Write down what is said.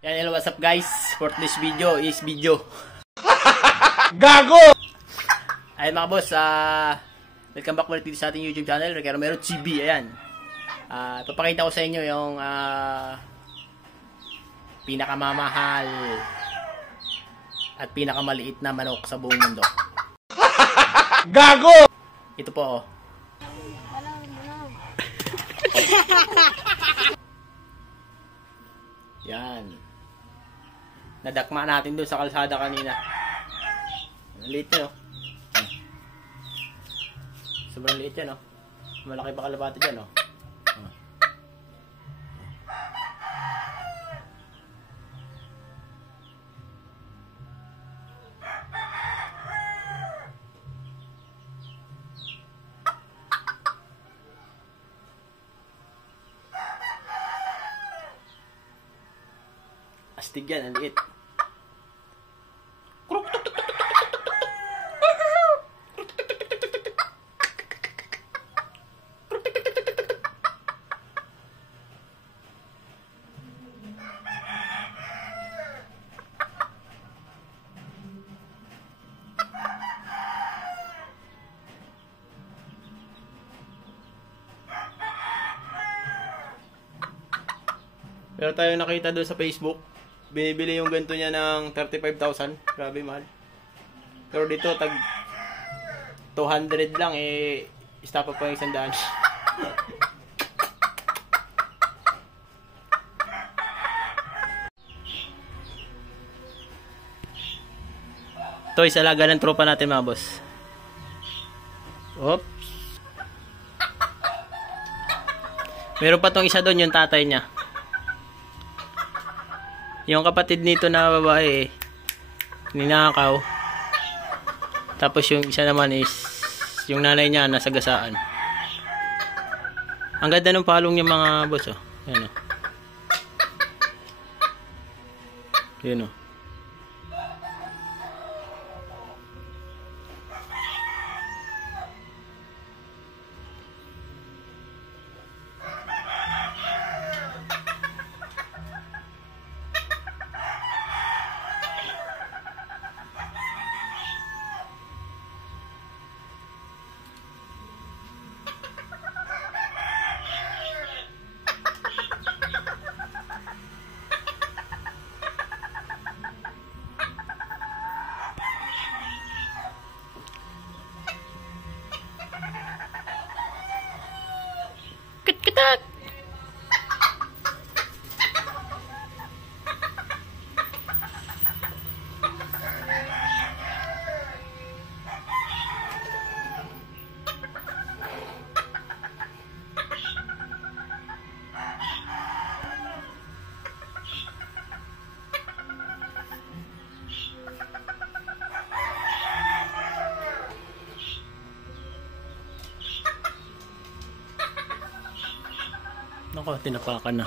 Yan, hello, what's up guys? For this video is video. Gago! Ayun mga boss, welcome back ulit dito sa ating YouTube channel, Ricky Romero TV. Ayan. Papakita ko sa inyo yung pinakamamahal at pinakamaliit na manok sa buong mundo. Gago! Ito po, oh. Yan. Nadakma natin doon sa kalsada kanina. Liit nyo. Sobrang liit yan, oh. Malaki pa kalapati dyan, oh. Astig yan, ang liit. Pero tayo nakita doon sa Facebook, binibili yung ganito niya ng 35,000. Grabe mahal. Pero dito tag 200 lang, eh istapa pa yung 100. Ito is alaga ng tropa natin mga boss. Oops. Meron pa tong isa doon, yung tatay niya. Yung kapatid nito na babae, ninakaw. Tapos yung isa naman is, yung nanay niya nasa gasaan. Ang ganda ng palong niya mga boss, oh. Yan, oh. Yan, oh. Kat-katak! Nako, tinapakan na.